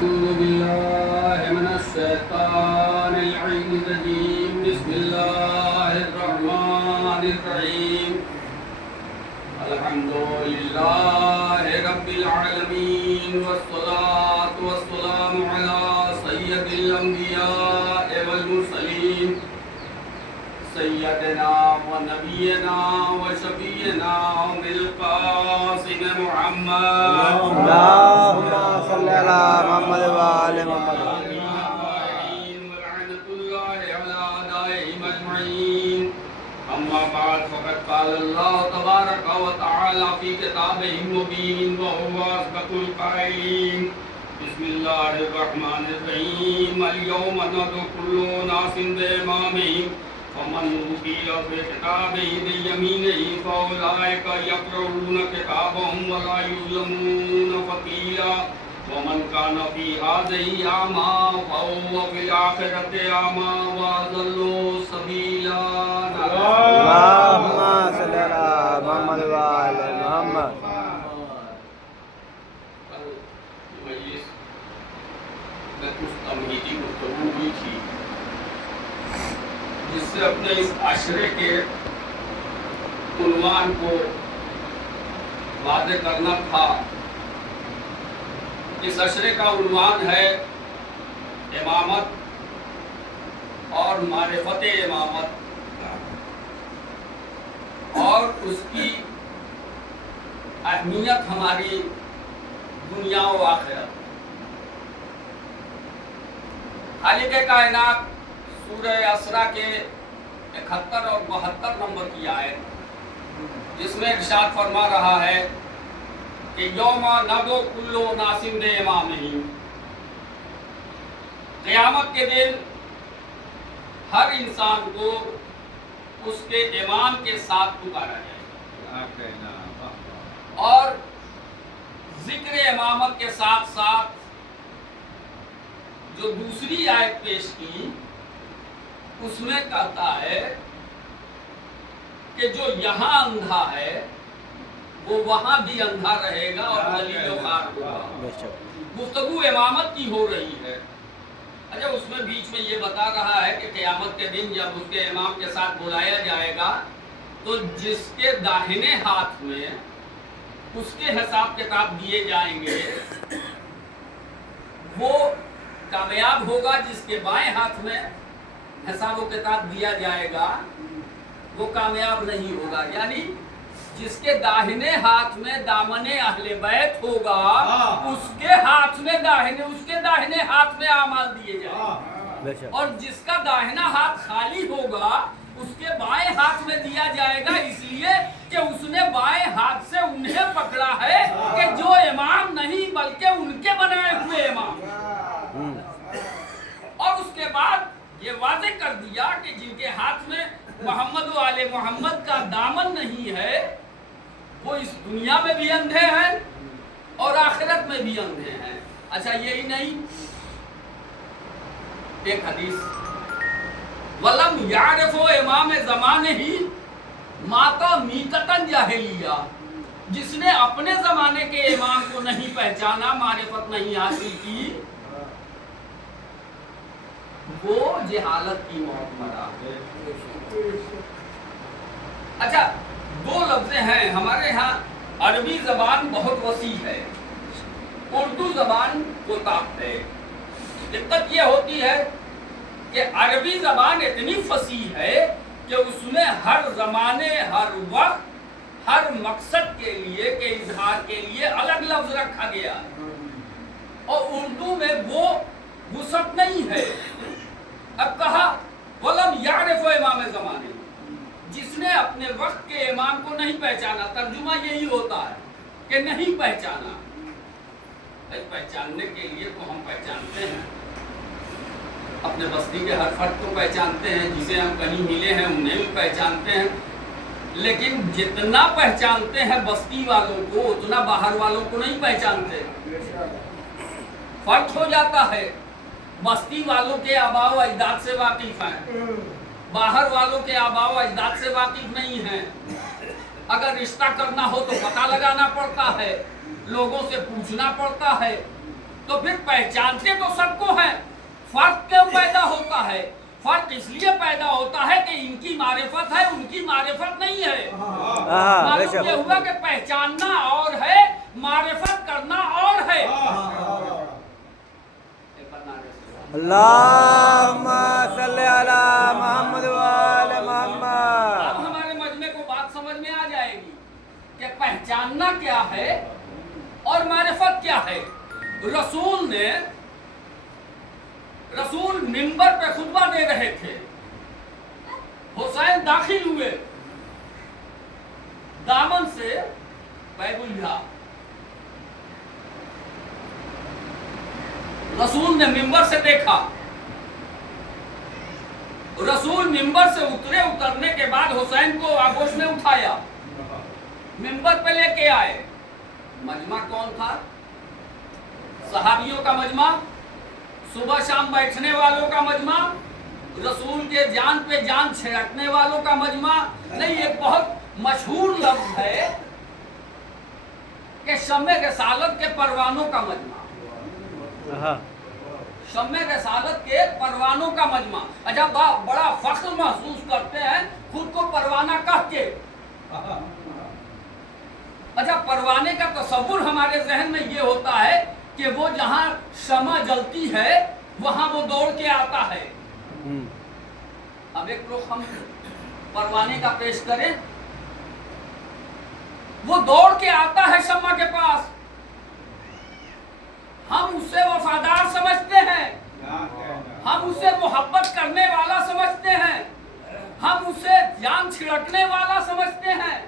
أعوذ بالله من الشيطان الرجيم. بسم الله الرحمن الرحيم. الحمد لله رب العالمين والصلاة والسلام على سيد الأنبياء والمرسلين سيدنا ونبينا وشفينا بالقاسم محمد اللهم صل على محمد وآل محمد. ولعنة الله على أعدائهم أجمعين. أما بعد فقد قال الله تبارك وتعالى في كتابه المبين وهو أصدق القائلين. بسم الله الرحمن الرحيم. اليوم ندعو كل أناس بإمامهم فمن أوتي كتابه بيمينه فأولئك يقرؤون كتابهم ولا يظلمون فتيلا ومن كان في هذه أعمى فهو في الآخرة أعمى وأضل سبيلا. اللهم صل على محمد وآل محمد. کل مجلس میں کچھ تمہیدی گفتگو ہوئی تھی جس سے اپنے اس عشرے کے عنوان کو واضح کرنا تھا. اس عشرے کا عنوان ہے امامت اور معرفت امامت اور اس کی اہمیت ہماری دنیا و آخرت. خالق کائنات سورہ اسرا کے 71 اور 72 نمبر کی آیت جس میں ارشاد فرما رہا ہے کہ یوم ندعو کل اناس بامامہم، قیامت کے دن ہر انسان کو اس کے امام کے ساتھ پکارا جائے اور ذکر امامت کے ساتھ ساتھ جو دوسری آیت پیش کی اس میں کہتا ہے کہ جو یہاں اندھا ہے وہ وہاں بھی اندھا رہے گا اور ذلیل و خوار ہوگا. گفتگو امامت کی ہو رہی ہے. اچھا اس میں بیچ میں یہ بتا رہا ہے کہ قیامت کے دن جب اس کے امام کے ساتھ بلایا جائے گا تو جس کے داہنے ہاتھ میں اس کے حساب کتاب دیے جائیں گے وہ کامیاب ہوگا، جس کے بائیں ہاتھ میں حساب و کتاب دیا جائے گا وہ کامیاب نہیں ہوگا. یعنی جس کے داہنے ہاتھ میں دامن اہل بیت ہوگا اس کے داہنے ہاتھ میں اعمال دیے جائیں گے اور جس کا داہنا ہاتھ خالی ہوگا اس کے بائیں ہاتھ میں دیا جائے گا، اس لیے کہ اس نے بائیں ہاتھ سے انہیں پکڑا ہے کہ جو امام نہیں بلکہ ان کے بنائے ہوئے امام. اور اس کے بعد یہ واضح کر دیا کہ جن کے ہاتھ میں محمد و آل محمد کا دامن نہیں ہے وہ اس دنیا میں بھی اندھے ہیں اور آخرت میں بھی اندھے ہیں. اچھا یہی نہیں، ایک حدیث وَلَمْ يَعْرِفُ امام زمانے ہی مَاتَ مِیتَةً جَاہِلِیَّہ، جس نے اپنے زمانے کے امام کو نہیں پہچانا، معرفت نہیں حاصل کی، وہ جہالت کی موت مرا. اچھا دو لفظ ہیں ہمارے ہاں. عربی زبان بہت وسیع ہے، اردو زبان کوتاہ ہے. دقت یہ ہوتی ہے کہ عربی زبان اتنی فصیح ہے کہ اس میں ہر زمانے، ہر وقت، ہر مقصد کے لیے کے اظہار کے لیے الگ لفظ رکھا گیا اور اردو میں وہ وسعت نہیں ہے. اب کہا وَلَمْ يَعْرِفُ امام زمانے، جس نے اپنے وقت کے امام کو نہیں پہچانا. ترجمہ یہی ہوتا ہے کہ نہیں پہچانا. پہچاننے کے لیے تو ہم پہچانتے ہیں، اپنے بستی کے ہر فرد کو پہچانتے ہیں، جسے ہم کہیں ملے ہیں انہیں بھی پہچانتے ہیں، لیکن جتنا پہچانتے ہیں بستی والوں کو اتنا باہر والوں کو نہیں پہچانتے. فرق ہو جاتا ہے. بستی والوں کے آباء و اجداد سے واقف ہیں، باہر والوں کے آباء و اجداد سے واقف نہیں ہیں. اگر رشتہ کرنا ہو تو پتہ لگانا پڑتا ہے، لوگوں سے پوچھنا پڑتا ہے. तो फिर पहचानते तो सबको हैं, फर्क क्यों पैदा होता है? फर्क इसलिए पैदा होता है कि इनकी मारिफत है, उनकी मारिफत नहीं है। मालूम ये हुआ कि पहचानना और है, मारिफत करना और है। अल्लाहुम्मा सल्ली अला मुहम्मद व आले मुहम्मद। अब हमारे मजमे को बात समझ में आ जाएगी कि पहचानना क्या है और मारिफत क्या है। रसूल मिंबर पे खुतबा दे रहे थे, हुसैन दाखिल हुए, दामन से बैग उलझा। रसूल ने मिंबर से देखा, रसूल मिंबर से उतरे, उतरने के बाद हुसैन को आगोश में उठाया, मिंबर पे लेके आए। मजमा कौन था? सहाबियों का मजमा, सुबह शाम बैठने वालों का मजमा, रसूल के जान पे जान छिड़कने वालों का मजमा नहीं। एक बहुत मशहूर लफ्ज है कि शम्मे रिसालत के परवानों का मजमा, शम्मे रिसालत के परवानों का मजमा। अच्छा, बड़ा फख्र महसूस करते हैं खुद को परवाना कह के। अच्छा, परवाने का तसव्वुर हमारे जहन में ये होता है कि वो जहां शमा जलती है वहां वो दौड़ के आता है। अब एक लोग हम परवाने का पेश करें, वो दौड़ के आता है शमा के पास, हम उसे वफादार समझते हैं, हम उसे मोहब्बत करने वाला समझते हैं, हम उसे जान छिड़कने वाला समझते हैं।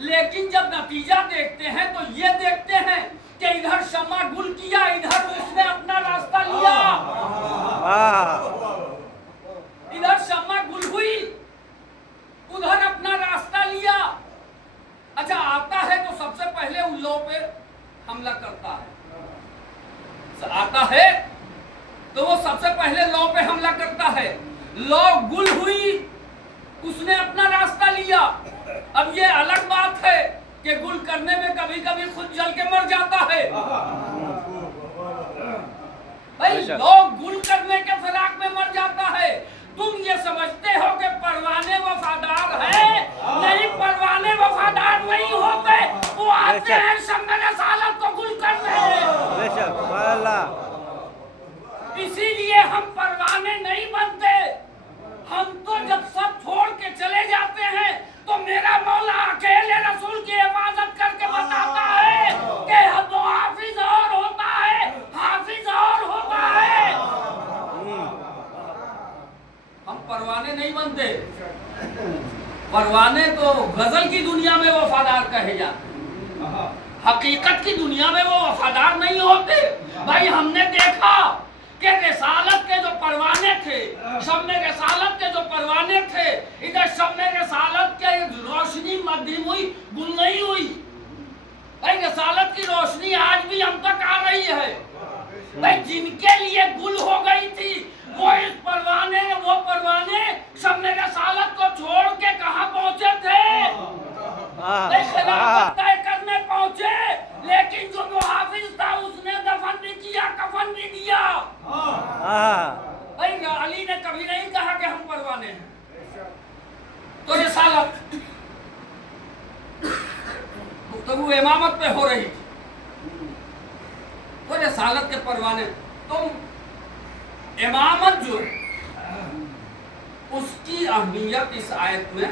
लेकिन जब नतीजा देखते हैं तो ये देखते हैं कि इधर शमा गुल किया, इधर उसने अपना रास्ता लिया। इधर शमा गुल हुई, उधर अपना रास्ता लिया। अच्छा, आता है तो सबसे पहले उन लोगों पे हमला करता है। आता है तो वो सबसे पहले लौ पे हमला करता है। लौ गुल हुई, उसने अपना रास्ता लिया। अब ये अलग बात है कि गुल करने में कभी कभी खुद जल के मर जाता है। भाई, लोग गुल करने के फिराक में मर जाता है। तुम ये समझते हो कि परवाने वफादार है? नहीं, परवाने वफादार नहीं होते, वो आते हैं शम्मे रिसालत को गुल करने। इसीलिए हम परवाने नहीं बनते। हम तो जब सब छोड़ के चले जाते हैं तो मेरा मौला अकेले रसूल की हिफाजत करके बताता है कि वो हाफिज और होता है, हाफिज और होता है। हम परवाने नहीं बनते। परवाने तो गजल की दुनिया में वफादार कहे जाते हैं, हकीकत की दुनिया में वो वफादार नहीं होते। भाई, हमने देखा कि रिसालत के जो परवाने थे, शम्मे रिसालत के जो परवाने थे, इधर शम्मे रिसालत के रोशनी मध्यम हुई, गुल नहीं हुई। भाई, रिसालत की रोशनी आज भी हम तक आ रही है। भाई, जिनके लिए गुल हो गई थी वो इस परवाने, वो परवाने शम्मे रिसालत को छोड़ के कहाँ पहुंचे थे? खिलाफत तय करने पहुंचे। लेकिन जो मुहाफिज था उसने दफन भी किया, कफन भी दिया। भाई, अली ने कभी नहीं कहा कि हम परवाने हैं। तो रिसालत गुफ्तगू इमामत पे हो रही थी, तो रिसालत के परवाने, तो इमामत जो उसकी अहमियत इस आयत में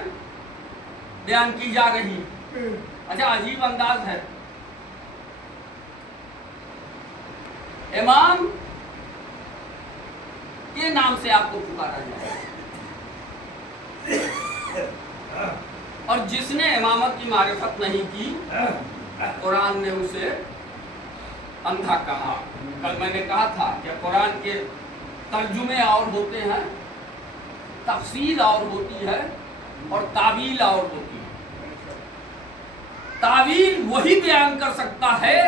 बयान की जा रही। अच्छा, अजीब अंदाज है। इमाम के नाम से आपको पुकारा जाए, और जिसने इमामत की मारिफत नहीं की, कुरान ने उसे अंधा कहा। कल मैंने कहा था कि कुरान के तर्जुमे और होते हैं, तफसीर और होती है, और तावील और होती है। तावील वही बयान कर सकता है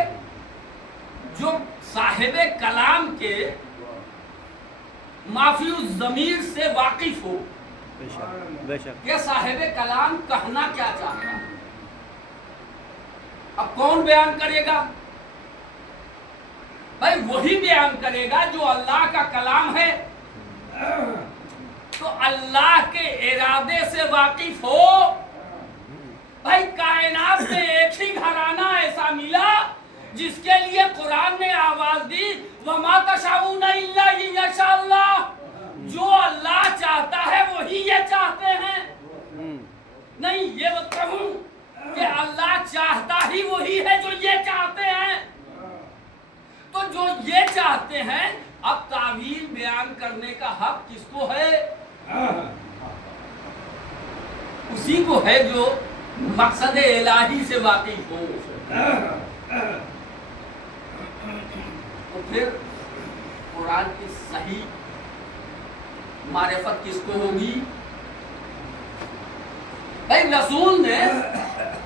जो साहिबे कलाम के माफियुज ज़मीर से वाकिफ हो। ये साहिबे कलाम कहना क्या चाहता है, अब कौन बयान करेगा? भाई वही बयान करेगा जो अल्लाह का कलाम है। तो अल्लाह के इरादे से वाकिफ हो। भाई कायनात में एक ही घराना ऐसा मिला जिसके लिए कुरान ने आवाज दी, वमा तशाऊना इल्ला इंशाअल्लाह। जो अल्लाह चाहता है वही ये चाहते हैं। नहीं, ये मत कहूं कि अल्लाह चाहता ही वही है जो ये चाहते हैं। तो जो ये चाहते हैं, अब तावील बयान करने का हक किसको है? उसी को है जो मकसद इलाही से वाकिफ हो। तो फिर कुरान की सही मारिफत किसको होगी? भाई रसूल ने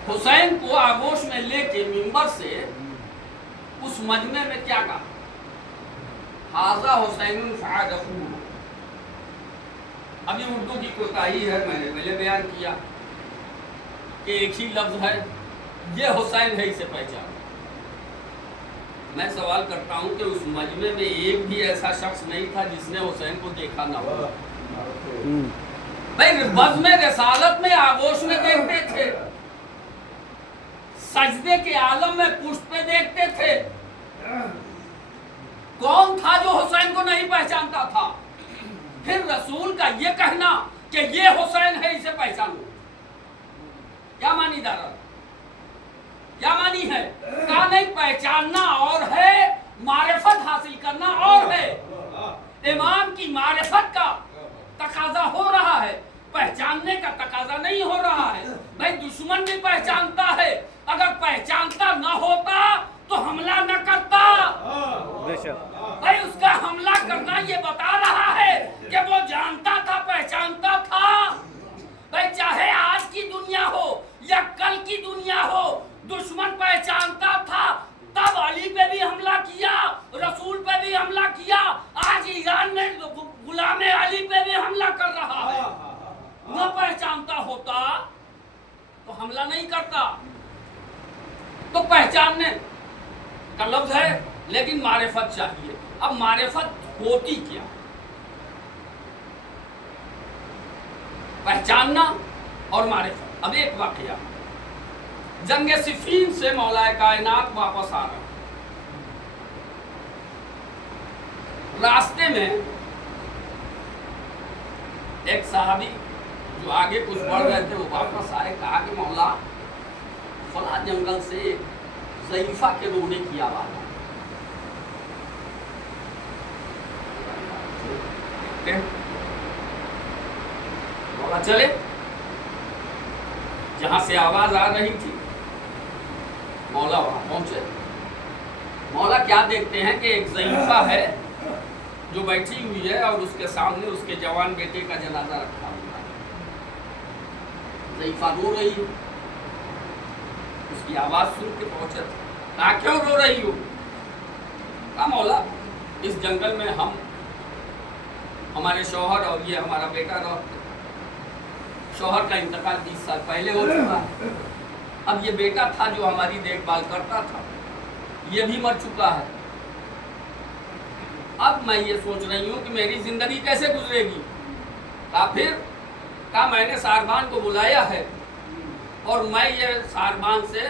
हुसैन को आगोश में लेके मिंबर से उस मजमे में क्या कहा? हाजा हुसैन फ़अरफ़ूहु। अभी उर्दू की कोताही है, मैंने पहले बयान किया कि एक ही लफ्ज है, ये हुसैन है, इसे पहचान। मैं सवाल करता हूं कि उस मजमे में एक भी ऐसा शख्स नहीं था जिसने हुसैन को देखा ना हो। भाई बज़्म रिसालत में आगोश में देखते थे, सजदे के आलम में पुष्ट पे देखते थे। कौन था जो हुसैन को नहीं पहचानता था? फिर रसूल का ये कहना कि ये हुसैन है, इसे पहचानो, क्या मानी दारा? क्या मानी है? क्या नहीं? पहचानना और है, मारिफत हासिल करना और है। इमाम की मारिफत का तकाजा हो रहा है, पहचानने का तकाजा नहीं हो रहा है। भाई दुश्मन भी पहचानता है, अगर पहचानता न होता तो हमला न करता। भाई उसका हमला करना ये बता रहा है कि वो जानता था, पहचानता था। भाई चाहे आज की दुनिया हो या कल की दुनिया हो, दुश्मन पहचानता था, तब अली पे भी हमला किया, रसूल पे भी हमला किया। आज ईरान में गुलाम अली पे भी हमला कर रहा है। न पहचानता होता तो हमला नहीं करता। तो पहचानने का लफ्ज है, लेकिन मारिफत चाहिए। अब मारिफत होती क्या? पहचानना और मारिफत। अब एक वाकया, जंग सिफीन से मौलाए कायनात वापस आ रहा, रास्ते में एक साहबी जो आगे कुछ बढ़ रहे थे वो वापस आए, कहा कि मौला फला जंगल से एक ज़ईफ़ा के रोने की आवाज आई। मौला चले जहां से आवाज आ रही थी, मौला वहां पहुंचे। मौला क्या देखते हैं कि एक ज़ईफ़ा है जो बैठी हुई है और उसके सामने उसके जवान बेटे का जनाजा रखा हुआ है। ज़ईफ़ा रो रही है, उसकी आवाज सुन के पहुंचे। कहा क्यों रो रही हो? कहा मौला इस जंगल में हम, हमारे शौहर और ये हमारा बेटा रहते। शौहर का इंतकाल 20 साल पहले हो चुका है। अब ये बेटा था जो हमारी देखभाल करता था, ये भी मर चुका है। अब मैं ये सोच रही हूँ कि मेरी जिंदगी कैसे गुजरेगी। फिर कहा मैंने सारबान को बुलाया है और मैं ये सारबान से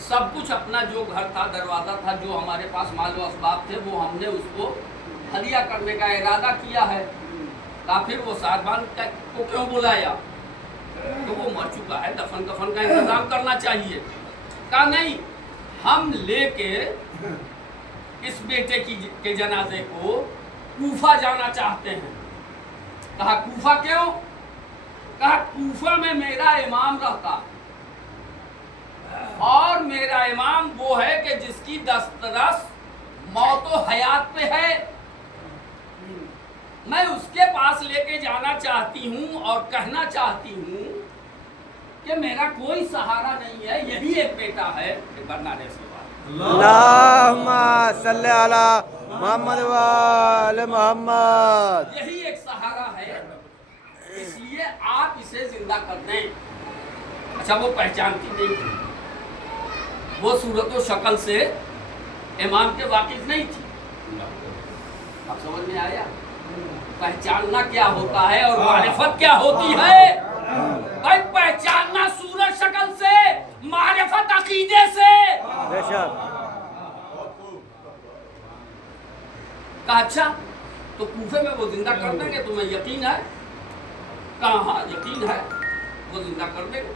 सब कुछ, अपना जो घर था, दरवाज़ा था, जो हमारे पास माल व असबाब थे, वो हमने उसको हदिया करने का इरादा किया है। फिर वो सारबान को क्यों बुलाया? तो वो मर चुका है, दफन कफन का इंतजाम करना चाहिए। कहा नहीं, हम लेके इस बेटे के जनाजे को कूफा जाना चाहते हैं। कहा कूफा क्यों? कहा कूफा में मेरा इमाम रहता और मेरा इमाम वो है कि जिसकी दस्तरस मौत व हयात पे है। मैं उसके पास लेके जाना चाहती हूँ और कहना चाहती हूँ कि मेरा कोई सहारा नहीं है, यही एक बेटा है। बरनाने से अल्लाहुम्मा सल्ली अला मुहम्मद व आले मुहम्मद। यही एक सहारा है, इसलिए आप इसे जिंदा कर दें। अच्छा, वो पहचानती नहीं थी, वो सूरत व शक्ल से इमाम के वाकिफ नहीं थी। अब समझ में आया पहचानना क्या होता है और मारिफत क्या होती है? भाई पहचानना सूरत शक्ल से, मारिफत अकीदे से। बेशक। कहा अच्छा तो कूफे में वो जिंदा कर देंगे, तुम्हें यकीन है? कहा हाँ यकीन है, वो जिंदा कर देंगे।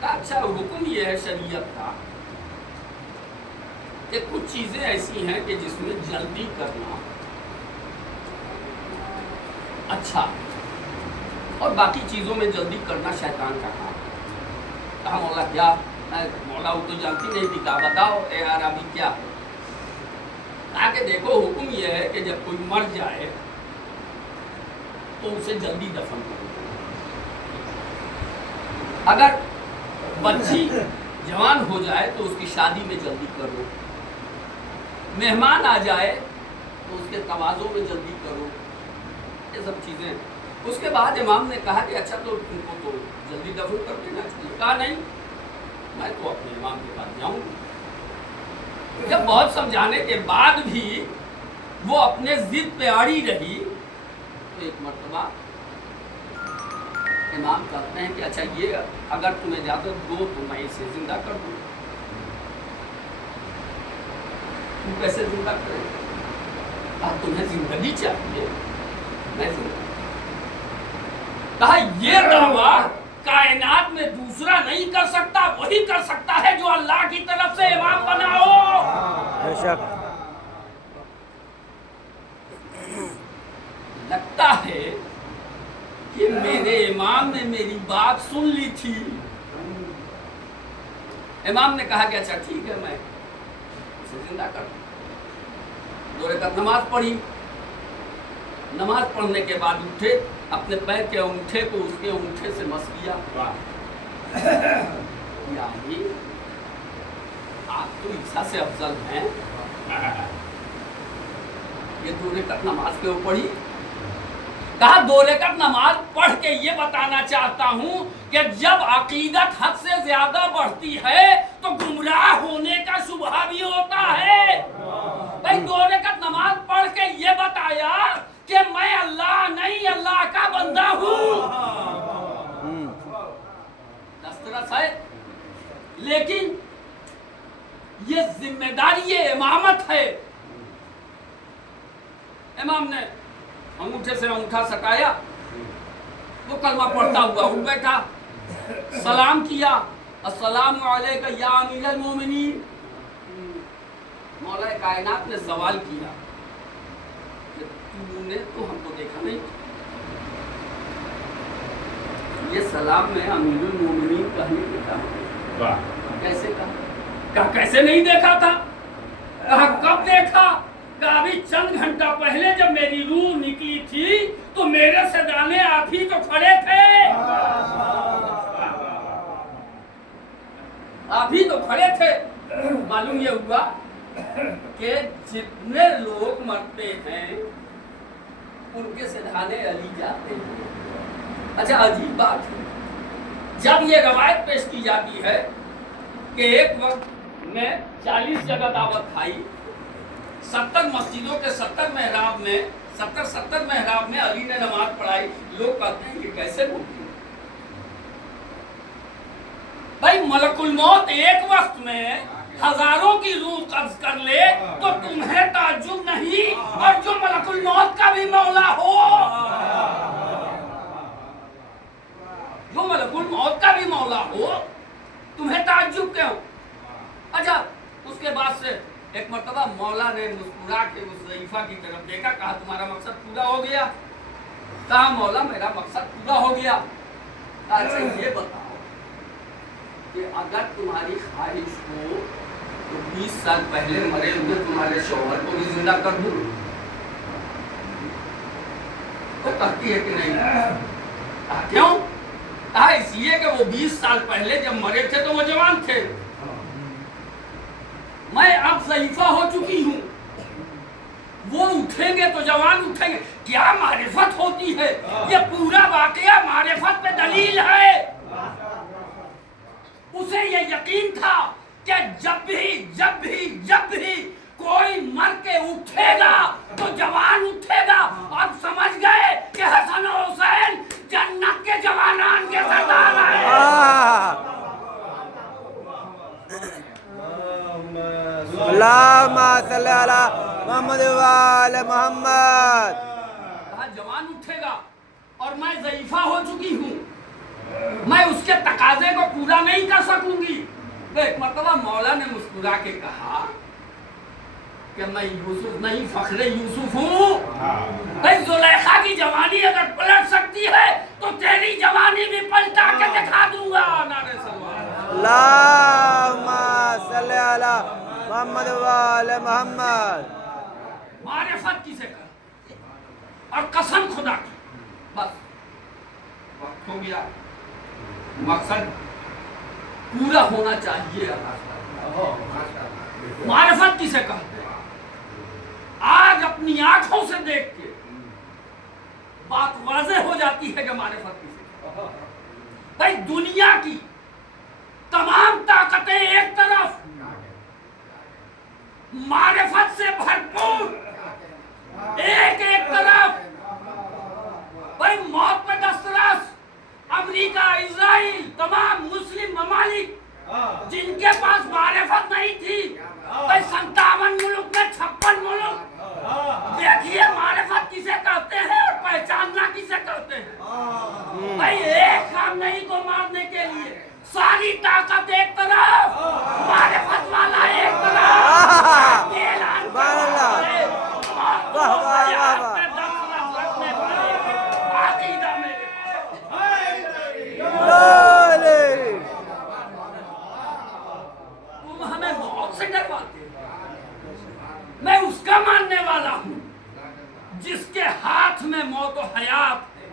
कहा अच्छा हुक्म ये है शरीयत का कि कुछ चीजें ऐसी हैं कि जिसमें जल्दी करना अच्छा, और बाकी चीजों में जल्दी करना शैतान का काम। कहा मौला क्या? मौला वो तो जानती नहीं थी। कहा बताओ ए यार अभी क्या? कहा कि देखो हुक्म यह है कि जब कोई मर जाए तो उसे जल्दी दफन करो। अगर बच्ची जवान हो जाए तो उसकी शादी में जल्दी करो। मेहमान आ जाए तो उसके तवाज़ों में जल्दी करो। ये सब चीज़ें। उसके बाद इमाम ने कहा कि अच्छा तो तुमको तो जल्दी दफन कर देना चाहिए। कहा नहीं, मैं तो अपने इमाम के पास जाऊंगी। जब बहुत समझाने के बाद भी वो अपने जिद पे अड़ी रही तो एक मर्तबा इमाम कहते हैं कि अच्छा ये अगर तुम्हें इजाजत दो तो मैं इसे जिंदा कर दूँ। तुम कैसे जिंदा करें? तुम्हें जिंदगी चाहिए, मैं जिंदा। कहा ये दावा कायनात में दूसरा नहीं कर सकता, वही कर सकता है जो अल्लाह की तरफ से इमाम बना हो। बेशक। लगता है कि मेरे इमाम ने मेरी बात सुन ली थी। इमाम ने कहा कि अच्छा ठीक है मैं इसे जिंदा कर दूं। 2 रकात नमाज पढ़ी। नमाज पढ़ने के बाद उठे, अपने पैर के अंगूठे को उसके अंगूठे से मस किया। यानी आप तो ईसा से अफजल हैं। ये 2 रकात नमाज क्यों पढ़ी? कहा 2 रकात नमाज पढ़ के ये बताना चाहता हूं कि जब अकीदत हद से ज्यादा बढ़ती है तो गुमराह होने का शुबहा भी होता है। भाई 2 रकात नमाज पढ़ के ये बताया कि मैं अल्लाह नहीं अल्लाह का बंदा हूं। दस्तरस है, लेकिन ये जिम्मेदारी ये इमामत है। इमाम ने अंगूठे से अंगूठा सटाया, वो कलमा पढ़ता हुआ उठ बैठा, सलाम किया, अस्सलामु अलैका या अमीरुल मोमिनीन। मौला कायनात ने सवाल किया कि तूने तो हमको देखा नहीं, ये सलाम में अमीरुल मोमिनीन कहने देखा। कैसे कहा? कैसे नहीं देखा था? कहा कब देखा? अभी चंद घंटा पहले जब मेरी रूह निकली थी तो मेरे सदाने आप ही तो खड़े थे। आप ही तो खड़े थे। मालूम ये हुआ कि जितने लोग मरते हैं उनके सदाने अली जाते हैं। अच्छा अजीब बात है, जब ये रवायत पेश की जाती है कि एक वक्त में 40 जगह दावत खाई, 70 मस्जिदों के 70 मेहराब में अली ने नमाज पढ़ाई। लोग कहते हैं कि कैसे मुमकिन? भाई मलकुल मौत एक वक्त में हजारों की रूह कब्ज कर ले तो तुम्हें ताज्जुब नहीं? और जो मलकुल मौत का भी मौला हो, जो मलकुल मौत का भी मौला हो, तुम्हें ताज्जुब क्यों? अच्छा उसके बाद से एक मर्तबा मौला ने मुस्कुरा के उस ज़ईफ़ा की तरफ देखा। कहा तुम्हारा मकसद पूरा हो गया? कहा मौला मेरा मकसद पूरा हो गया। अच्छा ये बताओ कि अगर तुम्हारी ख्वाहिश हो तो 20 साल पहले मरे हुए तुम्हारे शौहर को भी जिंदा कर दूं? तो कहती है कि नहीं। कहा क्यों? कहा इसलिए कि वो 20 साल पहले जब मरे थे तो वो जवान थे, मैं अब ज़ईफ़ा हो चुकी हूँ। वो उठेंगे तो जवान उठेंगे। क्या मारिफत होती है? ये पूरा वाकया मारिफत पे दलील है। उसे ये यकीन था कि जब भी कोई मर के उठेगा तो जवान वाले मोहम्मद। कहा जवान उठेगा और मैं ज़ईफा हो चुकी हूँ, मैं उसके तकाजे को पूरा नहीं कर सकूंगी। तो एक मरतबा मौला ने मुस्कुरा के कहा कि मैं यूसुफ नहीं, फखरे यूसुफ हूँ। भाई जुलेखा की जवानी अगर पलट सकती है तो तेरी जवानी भी पलटा के दिखा दूंगा। नारे सलवान। अल्लाहुम्मा सल्ली अला मोहम्मद वाले मोहम्मद। मारिफत किसे कर और कसम खुदा की, बस वक्त हो गया, मकसद पूरा होना चाहिए। मारिफत किसे कहते हैं? आज अपनी आंखों से देख के बात वाज़ेह हो जाती है कि मारिफत किसे। भाई दुनिया की तमाम ताकतें एक तरफ, मारिफत से भरपूर एक तरफ। भाई मौत पे दस्तरस अमेरिका, इजराइल, तमाम मुस्लिम ममालिक जिनके पास मारिफत नहीं थी, भाई 57 मुल्क में 56 मुल्क। देखिए मारिफत किसे कहते हैं और पहचानना किसे कहते हैं। भाई एक काम नहीं को मारने के लिए सारी ताकत एक तरफ, मारिफत वाला एक तरफ। ऐलान तुम हमें मौत से डरवाते हो। मैं उसका मानने वाला हूँ जिसके हाथ में मौत और हयात है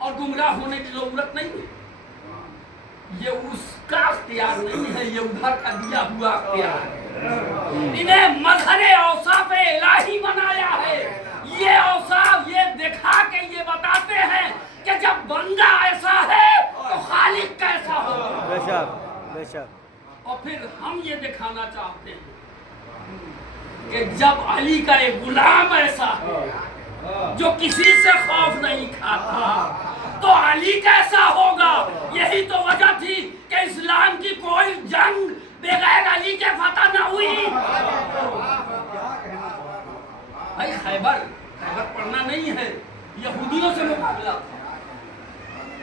और गुमराह होने की जरूरत नहीं है। ये उसका अख्तियार नहीं है, ये उधर का दिया हुआ अख्तियार है। इन्हें मजहरे औसाफ इलाही बनाया है। ये औसाफ ये दिखा के ये बताते हैं कि जब बंदा ऐसा है तो खालिक कैसा होगा। बेशक बेशक। और फिर हम ये दिखाना चाहते हैं कि जब अली का एक गुलाम ऐसा है जो किसी से खौफ नहीं खाता, तो अली कैसा होगा। यही तो वजह थी कि इस्लाम की कोई जंग बगैर अली के फतह न हुई। भाई खैबर पढ़ना नहीं है, यहूदियों से मुकाबला था,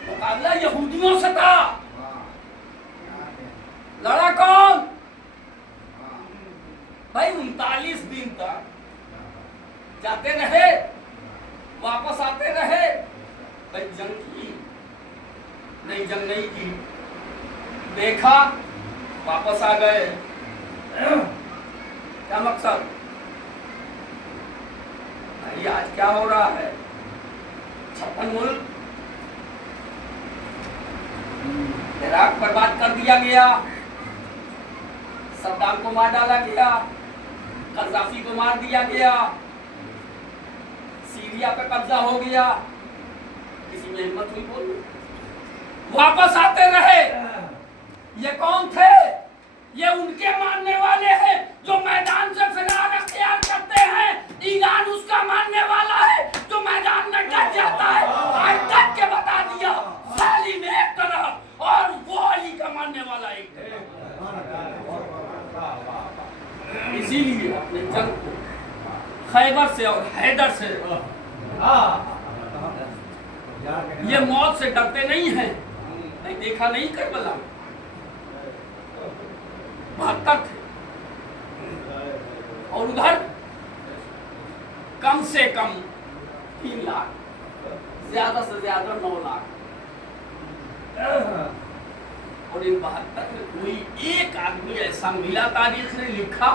मुकाबला यहूदियों से था। लड़ा कौन? भाई 39 दिन तक जाते रहे, वापस आते रहे। भाई जंग की नहीं, जंग नहीं की, देखा वापस आ गए। क्या मकसद? भाई आज क्या हो रहा है? 56 मुल्क इराक बर्बाद कर दिया गया, सद्दाम को मार डाला गया, कज़ाफी को मार दिया गया, सीरिया पे कब्जा हो गया। किसी में हिम्मत हुई बोलने? वापस आते रहे। ये कौन थे? ये उनके मानने वाले हैं जो मैदान से फिरार अख्तियार करते हैं। ईरान उसका मानने वाला है जो मैदान में डट जाता है। आज डट के बता दिया, जालिम एक तरफ और वो अली का मानने वाला एक तरफ। इसीलिए अपने जंग को खैबर से और हैदर से ये मौत से डरते नहीं हैं। नहीं देखा नहीं करबला 72 थे और उधर कम से कम 3 लाख, ज्यादा से ज्यादा 9 लाख। और इन 72 में कोई एक आदमी ऐसा मिला तारीख ने लिखा।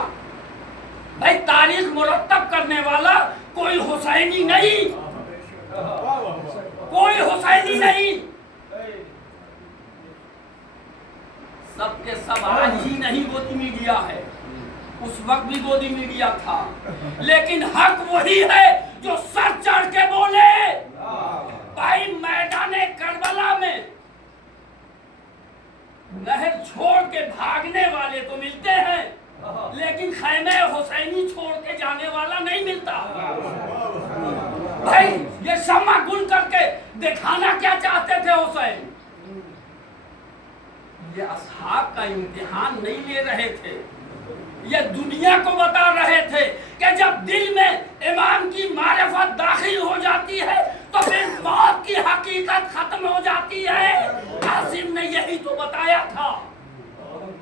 भाई तारीख मुरत्तब करने वाला कोई हुसैनी नहीं, कोई हुसैनी नहीं। सबके सब आज ही नहीं गोदी मीडिया है, उस वक्त भी गोदी मीडिया था। लेकिन हक वही है जो सर चढ़ के बोले। भाई मैदाने करबला में नहर छोड़ के भागने वाले तो मिलते हैं, लेकिन खैमे हुसैनी छोड़ के जाने वाला नहीं मिलता। भाई ये शम्मा गुल करके दिखाना क्या चाहते थे हुसैन? ये असहाब का इम्तिहान नहीं ले रहे थे, یہ دنیا کو بتا رہے تھے کہ جب دل میں ایمان کی معرفت داخل ہو جاتی ہے تو پھر موت کی حقیقت ختم ہو جاتی ہے۔ قاسم نے یہی تو بتایا تھا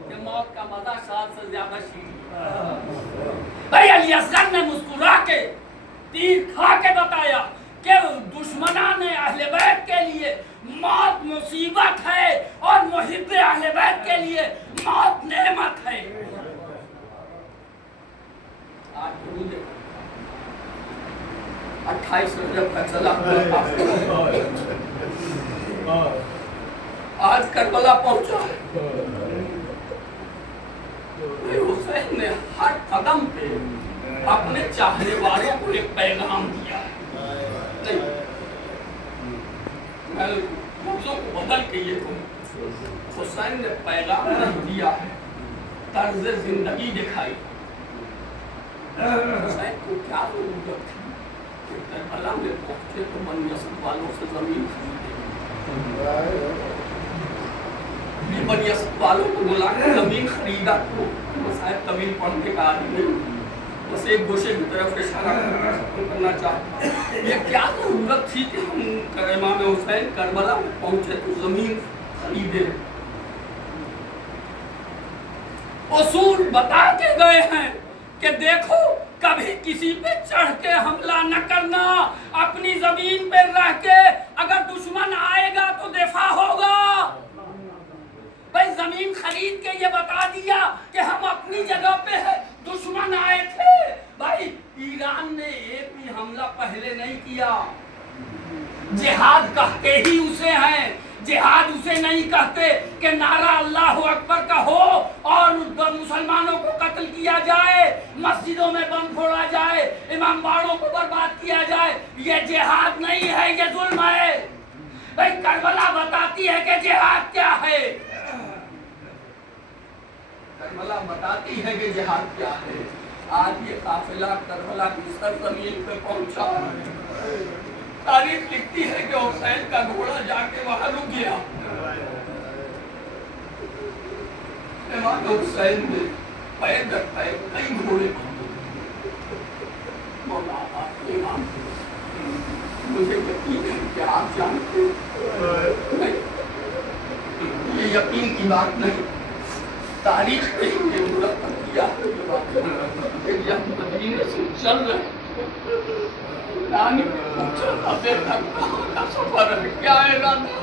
کہ موت کا مزہ شاد سے زیادہ شیریں ہے۔ بھائی علی اصغر نے مسکرا کے تیر کھا کے بتایا کہ دشمنان اہل بیت کے لیے موت مصیبت ہے اور محب اہل بیت کے لیے موت نعمت ہے۔ آج درود 28 رجب کا چلا آج کربلا پہنچا ہے۔ حسین نے ہر قدم پہ اپنے چاہنے والوں کو ایک پیغام دیا ہے۔ میں لفظوں کو بدل کے یہ کہوں، حسین نے پیغام نہیں دیا ہے، طرز زندگی دکھائی۔ حسین کو کیا ضرورت تھی کہ کربلا میں پہنچے تو بنی اسد والوں سے زمین خریدے؟ بنی اسد والوں کو بلا کے زمین خریدا تو مسائل طویل پڑھنے کا عادی نہیں، بس ایک گوشے کی طرف اشارہ کرنا چاہتا۔ یہ کیا ضرورت تھی کہ ہم امام حسین کربلا میں پہنچے تو زمین خریدے؟ اصول بتا کے گئے ہیں کہ دیکھو کبھی کسی پہ چڑھ کے حملہ نہ کرنا، اپنی زمین پہ رہ کے اگر دشمن آئے گا تو دفاع ہوگا۔ بھائی زمین خرید کے یہ بتا دیا کہ ہم اپنی جگہ پہ ہیں، دشمن آئے تھے۔ بھائی ایران نے ایک بھی حملہ پہلے نہیں کیا، جہاد کہتے ہی اسے ہیں، جہاد اسے نہیں کہتے کہ نعرہ اللہ اکبر کا ہو اور مسلمانوں کو قتل کیا جائے، مسجدوں میں بم پھوڑا جائے، امام باڑوں کو برباد کیا جائے۔ یہ جہاد نہیں ہے، یہ ظلم ہے۔ بھائی کربلا بتاتی ہے کہ جہاد کیا ہے، کربلا بتاتی ہے کہ جہاد کیا ہے۔ آج یہ قافلہ کربلا کی سرزمین پہ پہنچا، تاریخ لکھتی ہے کہ حسین کا گھوڑا جا کے وہاں رک گیا۔ امام حسین نے پیر در پیر کئی گھوڑے مولا امام، مجھے یقین ہے کہ آپ جانتے ہیں، یہ یقین کی بات نہیں، تاریخ نے یہ مرتب کیا کہ جب مدینے سے چل رہے نانی نے پوچھا تھا بیٹا کہاں کا سفر ہے، کیا ارادہ؟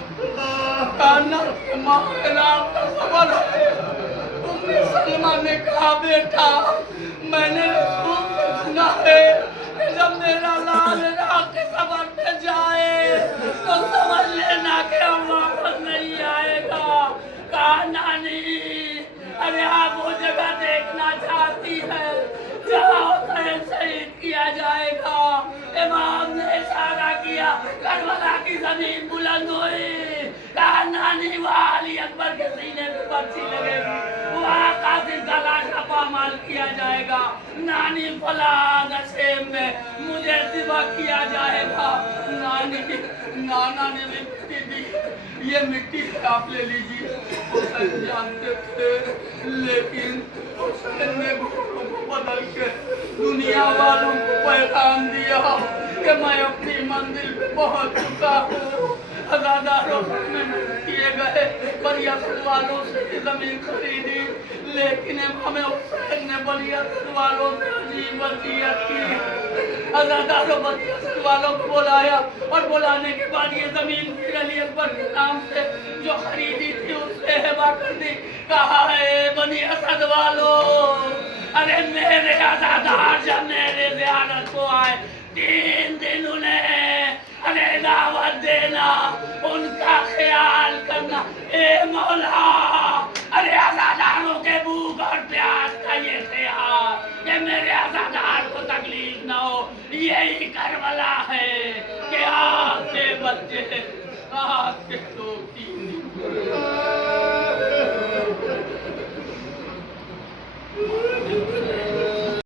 کہنا کہ ماں عراق کا سفر ہے۔ ام سلمہ نے کہا بیٹا میں نے رسول سے سنا ہے کہ جب میرا لال عراق کے سفر پہ جائے تو سمجھ لینا کہ ہم واپس نہیں آئے گا۔ کہا نانی ارے آپ وہ جگہ دیکھنا چاہتی ہے جہاں حسین شہید کیا جائے گا۔ امام نے اشارہ کیا، کربلا کی زمین بلند ہوئی، کہا نانی وہاں علی اکبر کے سینے پہ پرچی لگے گی، وہاں قاسم کا لاشا پامال کیا جائے گا، نانی فلاں نشیب میں مجھے ذبح کیا جائے گا۔ نانا نے بھی مٹی دی، یہ مٹی آپ لے لیجیے۔ حسین جانتے تھے لیکن حسین نے گھوڑوں کو بدل کے دنیا والوں کو پیغام دیا کہ میں اپنی منزل پہ پہنچ چکا ہوں۔ ازاداروں میں کیے گئے بنی اسد والوں سے بھی زمین خریدی، لیکن امام حسین نے بنی اسد والوں سے عجیب وصیت کی۔ ازاداروں بنی اسد والوں کو بلایا اور بلانے کے بعد یہ زمین پھر علی اکبر کے نام سے جو خریدی تھی اس سے ہبا کر دی۔ کہا ہے بنی اسد والوں ارے میرے ازادار جب میرے زیارت کو آئے 3 دن انہیں ارے دعوت دینا، ان کا خیال کرنا۔ اے مولا ارے ازاداروں کے بھوک اور پیاس کا یہ خیال کہ میرے ازادار کو تکلیف نہ ہو، یہی کربلا ہے کہ آپ کے بچے آپ کے 2-3 دن